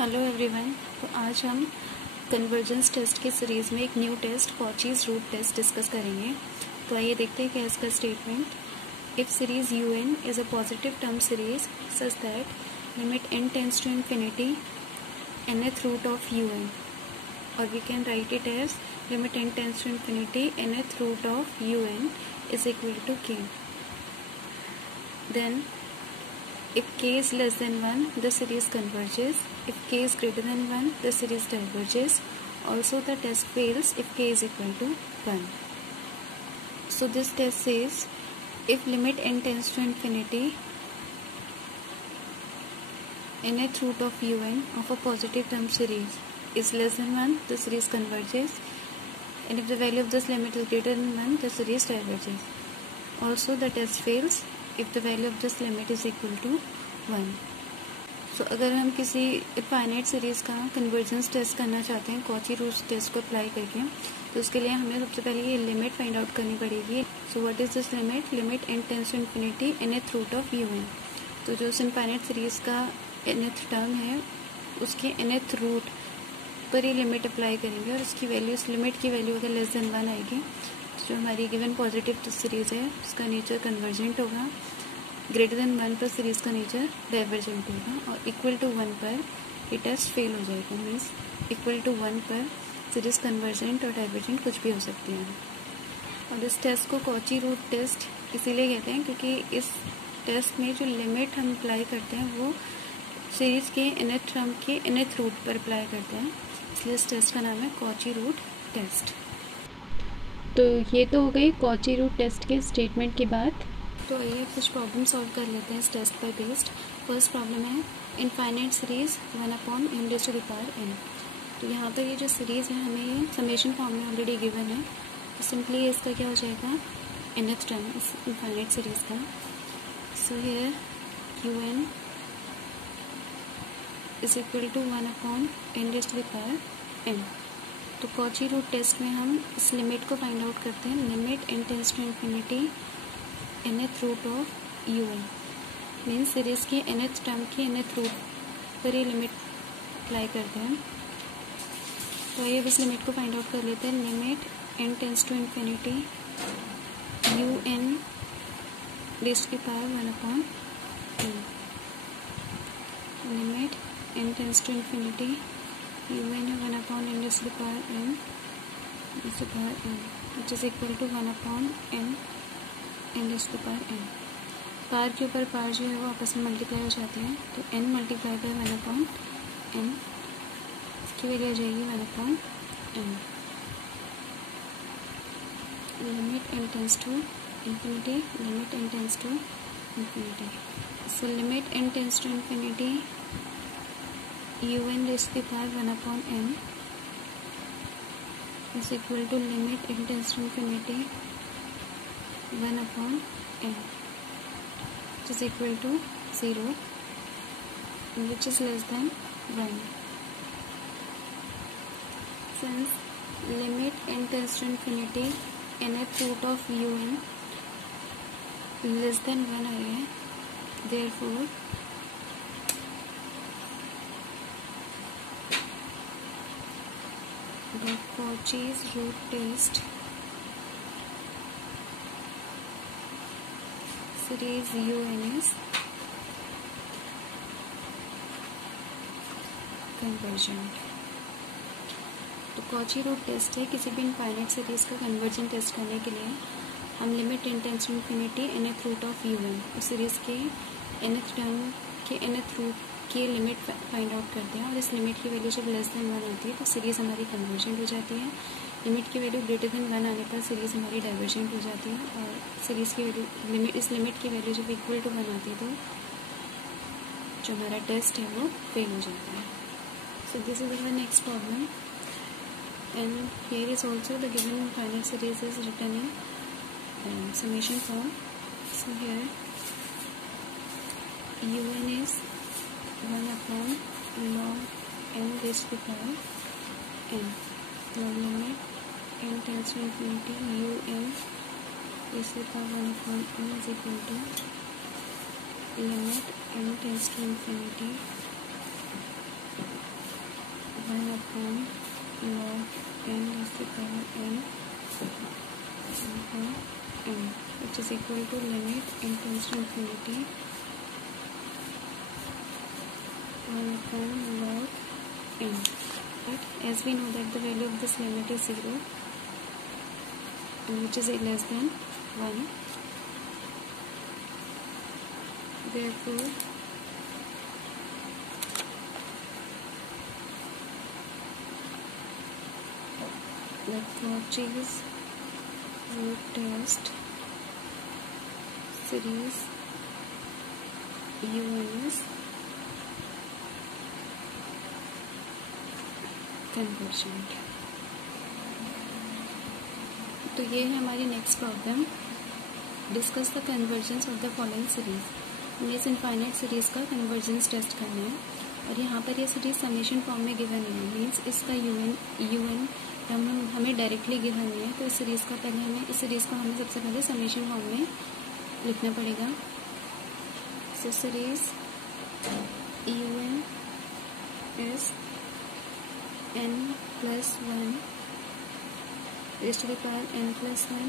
Hello everyone. तो आज हम कन्वर्जेंस टेस्ट की सीरीज़ में एक new test Cauchy's root test discuss करेंगे। तो आइए देखते हैं क्या है इसका statement. If series u n is a positive term series such that limit n tends to infinity nth root of u n, और we can write it as limit n tends to infinity nth root of u n is equal to k. Then if k is less than 1, the series converges. If k is greater than 1, the series diverges. Also, the test fails if k is equal to 1. So, this test says if limit n tends to infinity, nth root of un of a positive term series is less than 1, the series converges. And if the value of this limit is greater than 1, the series diverges. Also, the test fails if the value of this limit is equal to 1. So, अगर हम किसी finite series का convergence test करना चाहते हैं Cauchy root test को apply करके, तो उसके लिए हमें सबसे पहले ये लिमिट फाइंड आउट करनी पड़ेगी. So what is this limit? Limit n tends to infinity nth root of u n. तो जो इनफाइनाइट सीरीज़ का nth टर्म है उसके nth रूट पर ये लिमिट अप्लाई करेंगे, और उसकी वैल्यू, इस लिमिट की वैल्यू अगर लेस देन 1 आएगी तो जो हमारी गिवन पॉजिटिव सीरीज़ है उसका नेचर कन्वर्जेंट होगा. ग्रेटर देन 1 पर सीरीज़ का नेचर डाइवर्जेंट होगा, और इक्वल टू 1 पर ये टेस्ट फेल हो जाएगा. मीन्स इक्वल टू 1 पर सीरीज़ कन्वर्जेंट और डाइवर्जेंट कुछ भी हो सकती है. और इस टेस्ट को कॉची रूट टेस्ट इसीलिए कहते हैं क्योंकि इस टेस्ट में जो लिमिट हम अप्लाई करते हैं वो सीरीज़ के nth टर्म के nth रूट पर अप्लाई करते हैं, इसलिए इस टेस्ट का नाम है कॉची रूट टेस्ट. तो ये तो हो गई कॉची रूट टेस्ट के स्टेटमेंट की बात. तो आइए कुछ प्रॉब्लम सॉल्व कर लेते हैं इस टेस्ट पर बेस्ड. फर्स्ट प्रॉब्लम है infinite series 1/n raised to the power n. तो यहाँ पर ये जो सीरीज़ है हमें ये समेशन फॉर्म में ऑलरेडी गिवन है, तो सिंपली इसका क्या हो जाएगा nth टर्म इस इनफाइनाइट सीरीज़ का. So here un is equal to 1/n raised to the power n. तो कॉची रूट टेस्ट में हम इस लिमिट को फाइंड आउट करते हैं. Limit n tends to infinity nth root of u n. Means series के nth term के nth root पर ये लिमिट अप्लाई करते हैं. तो आइए इस लिमिट को फाइंड आउट कर लेते हैं. Limit n tends to infinity u n raised to the power 1/n. Limit n tends to infinity u n है 1/n raised to the power n which is equal to 1/n n raised to the power n. पार के ऊपर पार जो है वो आपस में multiply हो जाते हैं, तो n मल्टीप्लाई बाय 1/n, इसकी वैल्यू आ जाएगी 1/n. Limit n tends to infinity, limit n tends to infinity. So limit n tends to infinity un raised to the power 1/n is equal to limit n tends to infinity 1/n which is equal to 0, which is less than 1. Since limit n tends to infinity nth root of un less than 1 आई है, therefore the Cauchy's root test series un is convergent. तो Cauchy root test है किसी भी infinite series का convergent test करने के लिए हम limit n tends to infinity nth root of un उस सीरीज के nth टर्म के nth रूट की लिमिट फाइंड आउट करते हैं, और इस लिमिट की वैल्यू जब लेस देन 1 होती है तो सीरीज़ हमारी कन्वर्जेंट हो जाती है. लिमिट की वैल्यू ग्रेटर देन 1 आने पर सीरीज़ हमारी डाइवर्जेंट हो जाती है, और सीरीज़ की वैल्यू इस लिमिट की वैल्यू जब इक्वल टू 1 आती है तो जो हमारा टेस्ट है वो फेल हो जाता है. So this is our next problem, and here is also the given infinite series is written in summation form. So here un is 1/log n raised to the power n. Now limit n tends to infinity un raised to the power 1/n is equal to limit n tends to infinity 1 upon log n raised to power n upon n, which is equal to limit n tends to infinity 1 upon log n. But as we know that the value of this limit is 0, and which is less than 1, therefore the Cauchy's root test series UN is convergent. तो ये है हमारी next problem. Discuss the convergence of the following series. हमें इस infinite series का convergence test करना है और यहाँ पर ये सीरीज समेशन फॉर्म में गिवन है. मीन्स इसका यूएन हमें डायरेक्टली गिवन है. तो इस सीरीज का पहले हमें इस सीरीज को हमें सबसे पहले समेशन फॉर्म में लिखना पड़ेगा. सो series UN is n+1 raised to the power n+1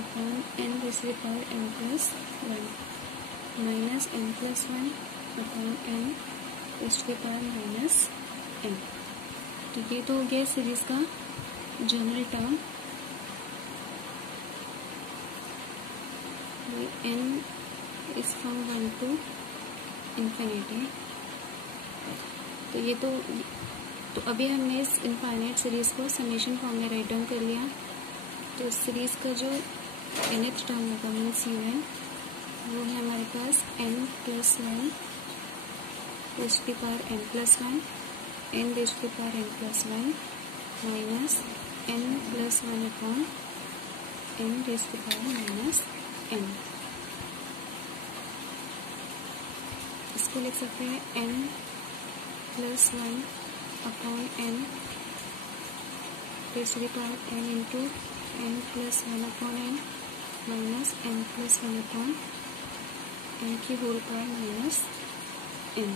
upon n raised to the power n+1 minus n+1 upon n raised to the power -n. तो ये तो हो गया सीरीज का general term. n is from 1 to infinity. तो ये तो अभी हमने इस इनफाइनाइट सीरीज को समेशन फॉर्म में राइट डाउन कर लिया. तो इस सीरीज का जो nth टर्म होगा मीन्स यूएन, वो है हमारे पास n+1 raised to the power n+1 n raised to the power n+1 minus n+1 upon n raised to the power -n. इसको लिख सकते हैं n+1 upon n raised to the power n into n+1 upon n minus n+1 upon n की whole power -n.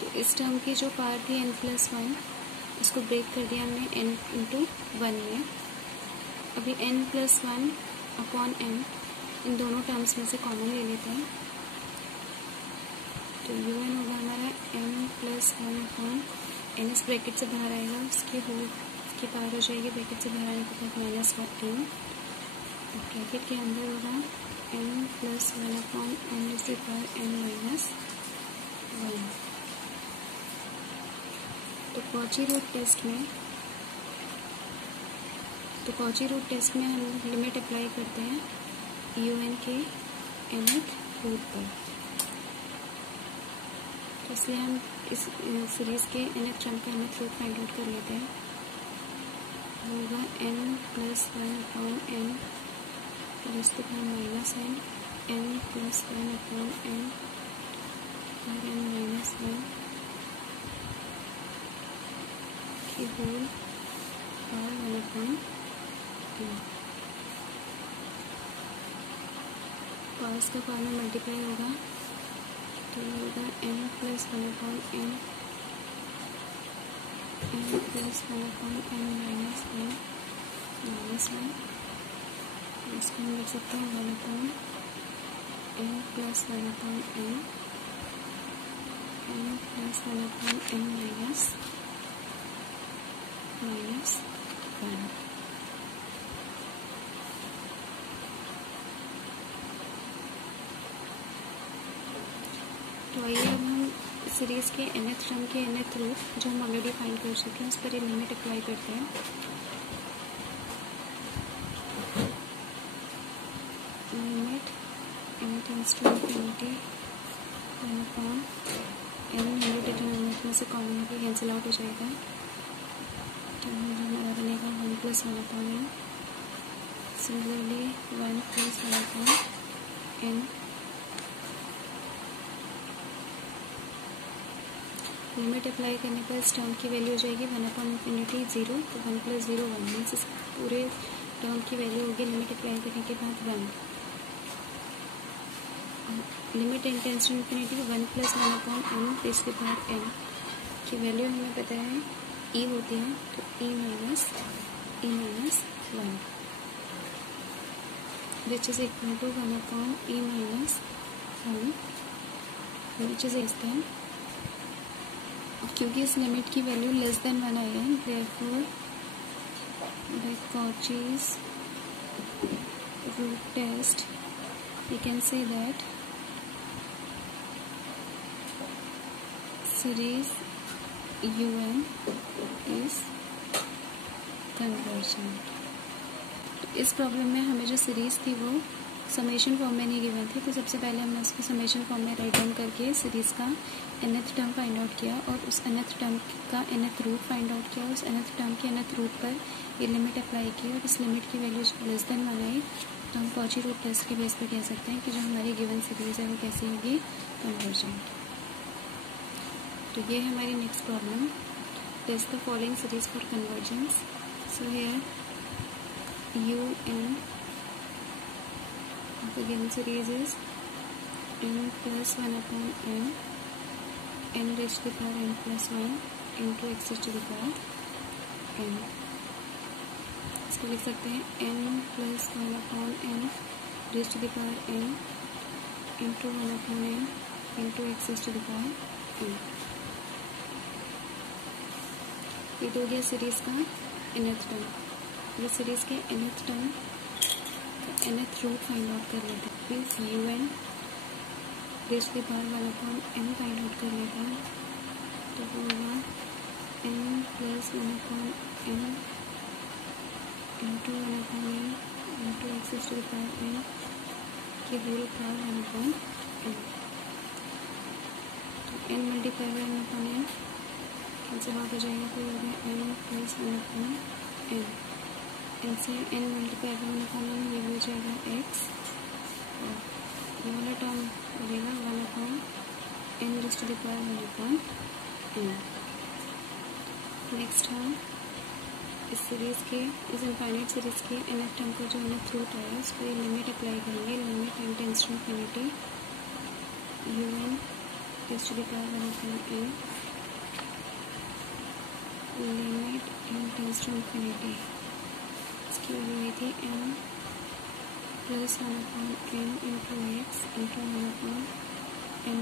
तो इस term की जो power थी n+1, उसको ब्रेक कर दिया हमने n into 1 में. अभी n+1 upon n इन दोनों टर्म्स में से कॉमन ले लेते हैं. तो यूएन होगा हमारा n+1 अपॉन n. इस ब्रैकेट से बाहर आएगा, उसकी पावर हो जाएगी ब्रैकेट से बाहर आने के बाद -1n. ब्रैकेट के अंदर होगा n+1 upon n raised to the power n-1. तो कॉची रूट टेस्ट में हम लिमिट अप्लाई करते हैं यूएन के nth रूट पर. इसलिए हम इस सीरीज के nth टर्म का nth रूट फाइंड आउट कर लेते हैं. होगा n+1 upon n raised to the power -n n+1 upon n और n-1 की whole power 1 upon n. Powers का पावर में मल्टीप्लाई होगा तो ये होगा n+1 upon n n+1 upon n-1 -1. इसको हम लिख सकते हैं 1 upon n+1 upon n n+1 upon n-1. तो आइए अब हम सीरीज़ के nth टर्म के nth रूट जो हम ऑलरेडी फाइंड कर चुके हैं उस पर ये लिमिट अप्लाई करते हैं. Limit n tends to infinity 1 upon n हमारे डिटरमिनेंट में से कॉमन होकर कैंसिल आउट हो जाएगा. तो हमारा बनेगा 1+1 upon n. Similarly 1+1 upon n. Limit apply करने पर इस टर्म की वैल्यू हो जाएगी 1 अपॉन इन्फिनिटी 0. तो 1 + 0 1 मीन्स इस पूरे टर्म की वैल्यू होगी लिमिट अप्लाई करने के बाद 1. Limit n tends to infinity 1 + 1/n raise to the power n की वैल्यू हमें पता है e होती है, तो e minus 1 which is equal to 1/e minus 1 which is less than, क्योंकि इस लिमिट की वैल्यू लेस देन 1 आई है, therefore by Cauchy's root test we can say that series un is convergent। इस प्रॉब्लम में हमें जो सीरीज थी वो समेशन फॉर्म में नहीं गिवन थी, तो सबसे पहले हमने उसको समेशन फॉर्म में राइट डाउन करके सीरीज का nth टर्म फाइंड आउट किया और उस nth टर्म का nth रूट फाइंड आउट किया। उस nth टर्म के nth रूट पर ये लिमिट अप्लाई की और इस लिमिट की वैल्यू लेस देन 1 आई, तो हम कॉची रूट टेस्ट के बेस पर कह सकते हैं कि जो हमारी गिवन सीरीज है वो कैसी होगी, कन्वर्जेंट। तो ये है हमारी next problem, test the following series for convergence. So here un the given series is n plus 1/n n raised to the power n plus 1 into x raised to the power n। इसको लिख सकते हैं n plus 1/n raised to the power n into 1/n into x raised to the power n। ये तो हो गया series का nth term. ये सीरीज के nth टर्म का nth रूट फाइंड आउट कर लेते हैं। Please un raise to the power 1/n find out कर लेते हैं, तो वो होगा n plus 1/n into 1/n into x raised to the power n की होल पावर 1/n। तो n multiply by 1/n cancel out हो जाएगा, तो ये होगा n plus 1/n। n से n मल्टीप्लाई बाय 1/n ये भी हो जाएगा x, और ये वाला टर्म हो जाएगा 1/n raise to the power 1/n। Next हम इस सीरीज़ के, इस इनफाइनाइट सीरीज़ के nth टर्म को जो nth रूट आया उस पर लिमिट अप्लाई करेंगे। Limit n tends to infinity un raise to the power 1/n limit n tends to infinity, इसकी वैल्यू आई थी n plus 1/n into x into 1/n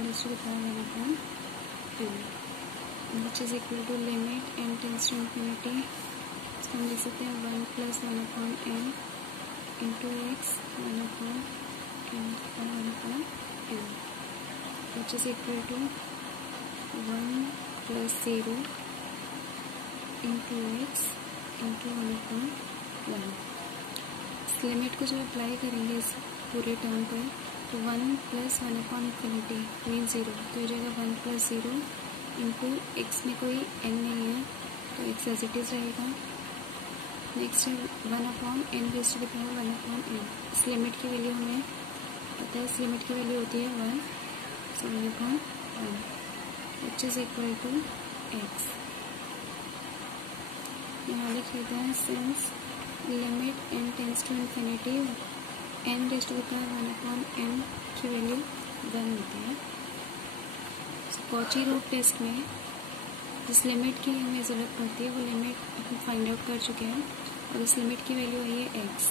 raised to the power 1/n which is equal to limit n tends to infinity। इसको हम लिख सकते हैं 1 plus 1/n into x 1/n which is equal to 1 plus 0 into x into 1/1। इस limit को जब apply करेंगे इस पूरे टर्म पर, तो 1 plus 1/infinity मीन 0, तो हो जाएगा 1 plus 0 इंटू एक्स में कोई n नहीं है तो x एज इट इज़ रहेगा। नेक्स्ट है 1/n raise to the power 1/n। इस लिमिट की वैल्यू हमें पता है, इस लिमिट की वैल्यू होती है 1, so 1/1 which is equal to x। यहाँ लिख लेते हैं since limit n tends to infinity n raise to the power 1/n की वैल्यू 1 होती है। कॉची रूट टेस्ट में जिस लिमिट की हमें ज़रूरत पड़ती है वो लिमिट हम फाइंड आउट कर चुके हैं और इस लिमिट की वैल्यू आई है x।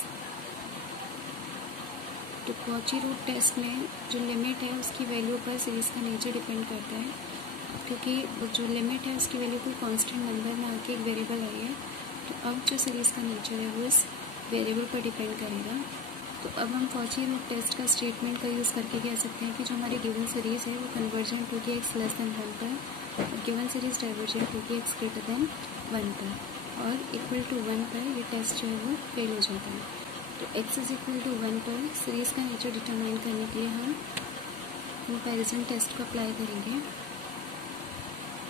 तो कॉची रूट टेस्ट में जो लिमिट है उसकी वैल्यू पर सीरीज़ का नेचर डिपेंड करता है, क्योंकि जो लिमिट है उसकी वैल्यू कोई कांस्टेंट नंबर में आके एक वेरिएबल आई है, तो अब जो सीरीज़ का नेचर है वो इस वेरिएबल पर डिपेंड करेगा। तो अब हम कॉची रूट टेस्ट का स्टेटमेंट का यूज़ करके कह सकते हैं कि जो हमारी गिवन सीरीज़ है वो कन्वर्जेंट होगी x लेस देन 1 पर, और गिवन सीरीज़ डाइवर्जेंट होगी x ग्रेटर देन 1 पर, और इक्वल टू 1 पर ये टेस्ट जो है वो फेल हो जाता है। तो x इज इक्वल टू 1 पर सीरीज़ का नेचर डिटरमाइन करने के लिए हम कंपैरिजन टेस्ट को अप्लाई करेंगे।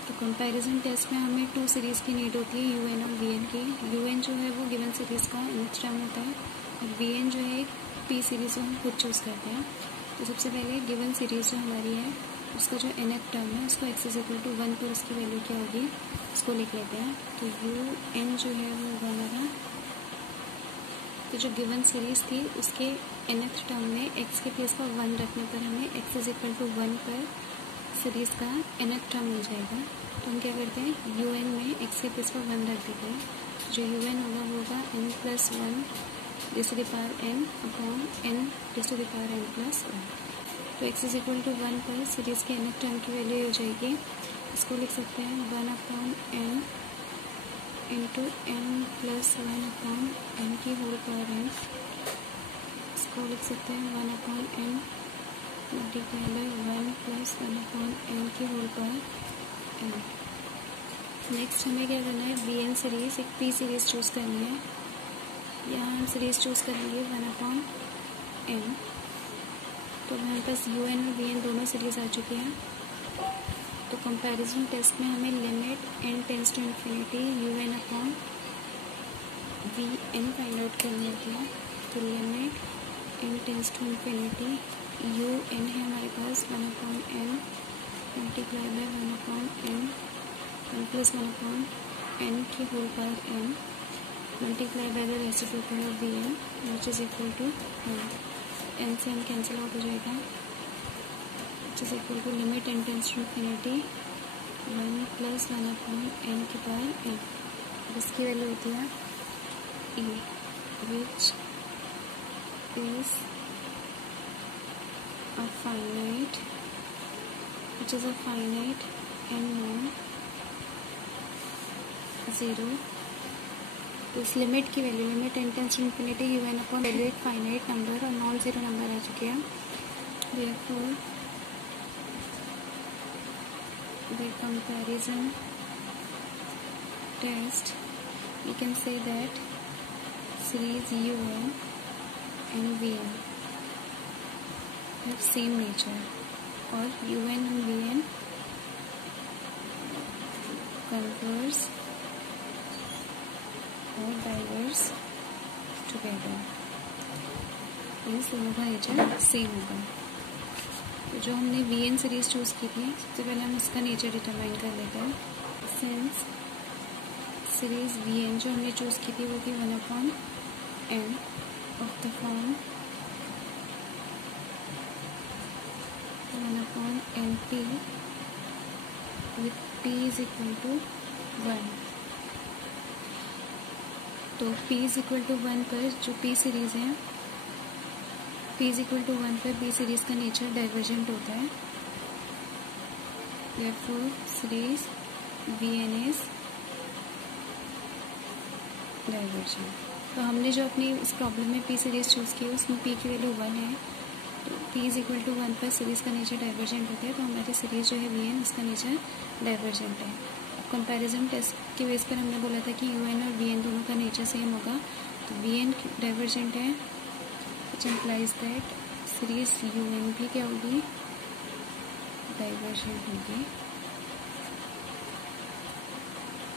तो कंपैरिजन टेस्ट में हमें 2 सीरीज़ की नीड होती है, un और vn की। un जो है वो गिवन सीरीज़ का nth टर्म होता है और vn जो है एक p सीरीज़ जो हम खुद चूज़ करते हैं। तो सबसे पहले गिवन सीरीज़ जो हमारी है उसका जो nth टर्म है उसको x इज इक्वल टू 1 पर उसकी वैल्यू क्या होगी उसको लिख लेते हैं। तो un जो है वो होगा हमारा, तो जो गिवन सीरीज़ थी उसके nth टर्म में x के प्लेस पर 1 रखने पर हमें x इज इक्वल टू 1 पर सीरीज का nth टर्म मिल जाएगा। तो हम क्या करते हैं, un में x के प्लेस पर 1 रख देते हैं। जो un होगा वो होगा n plus 1 raise to the power n upon n raise to the power n plus 1। तो x इज इक्वल टू 1 पर सीरीज के nth टर्म की वैल्यू हो जाएगी, इसको लिख सकते हैं 1 upon n into n plus 1 upon n की होल पावर n। इसको लिख सकते हैं 1 upon n multiply by 1 plus 1 upon n की होल पावर n। नेक्स्ट हमें क्या करना है, bn सीरीज एक p सीरीज चूज़ करनी है। यहाँ हम सीरीज चूज़ करेंगे 1 अपॉन n। तो हमारे पास un और bn दोनों सीरीज आ चुके हैं। तो कंपैरिजन टेस्ट में हमें limit n tends to infinity un upon bn फाइंड आउट करनी होती है। तो limit n tends to infinity un है हमारे पास 1 upon n multiply by 1 upon n 1 plus 1 upon n की whole power n multiply by the reciprocal of bn which is equal to 1। n से n कैंसिल आउट हो जाएगा, which is equal to limit n tends to infinity 1 plus 1 upon n की power n। इसकी value होती है e which is a finite and non zero. तो इस limit की value limit n tends to infinity un upon value एक finite number और non zero number आ चुके हैं। Therefore the comparison test we can say that series un and vn have same nature और un and vn converse और diverge together, means दोनों का nature same होगा। तो जो हमने vn सीरीज चूज़ की थी, सबसे पहले हम इसका नेचर डिटरमाइन कर लेते हैं। सिंस सीरीज vn जो हमने चूज़ की थी वो थी 1 upon n of the form 1 upon np with p is equal to 1। तो p इज इक्वल टू 1 पर जो p सीरीज है, p इज इक्वल टू 1 पर p सीरीज का नेचर डाइवर्जेंट होता है। Therefore series vn is divergent. तो हमने जो अपनी इस प्रॉब्लम में p सीरीज चूज़ की उसमें p की वैल्यू 1 है। तो p इज इक्वल टू 1 पर सीरीज का नेचर डाइवर्जेंट होता है, तो हमारी सीरीज जो है vn उसका नेचर डाइवर्जेंट है। कंपैरिजन टेस्ट के बेस पर हमने बोला था कि un और vn दोनों का नेचर सेम होगा। तो vn डाइवर्जेंट है, which implies that series un भी क्या होगी, डाइवर्जेंट होगी।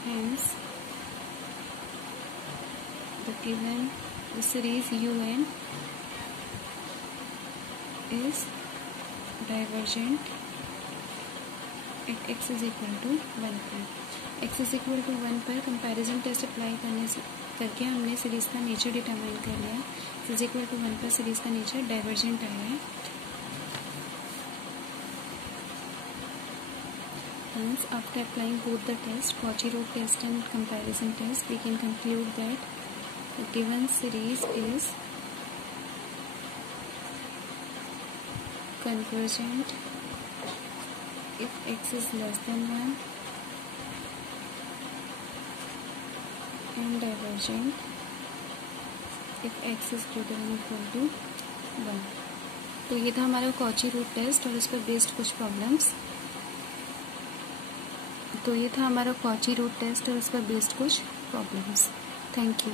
Hence the given the series un is divergent at x is equal to 1 पर। x is equal to 1 पर कंपैरिजन टेस्ट अप्लाई करके हमने सीरीज का नेचर डिटरमाइन कर लिया। x is equal to 1 पर सीरीज का नेचर डाइवर्जेंट आया है। Hence, after applying both the tests, Cauchy-Root test and comparison test, we can conclude that the given series is convergent if x is less than 1 and divergent if x is greater than equal to 1। तो ये था हमारा Cauchy-Root test और इस पर based कुछ problems. तो ये था हमारा Cauchy-Root टेस्ट और इस पर बेस्ड कुछ प्रॉब्लम्स। Thank you.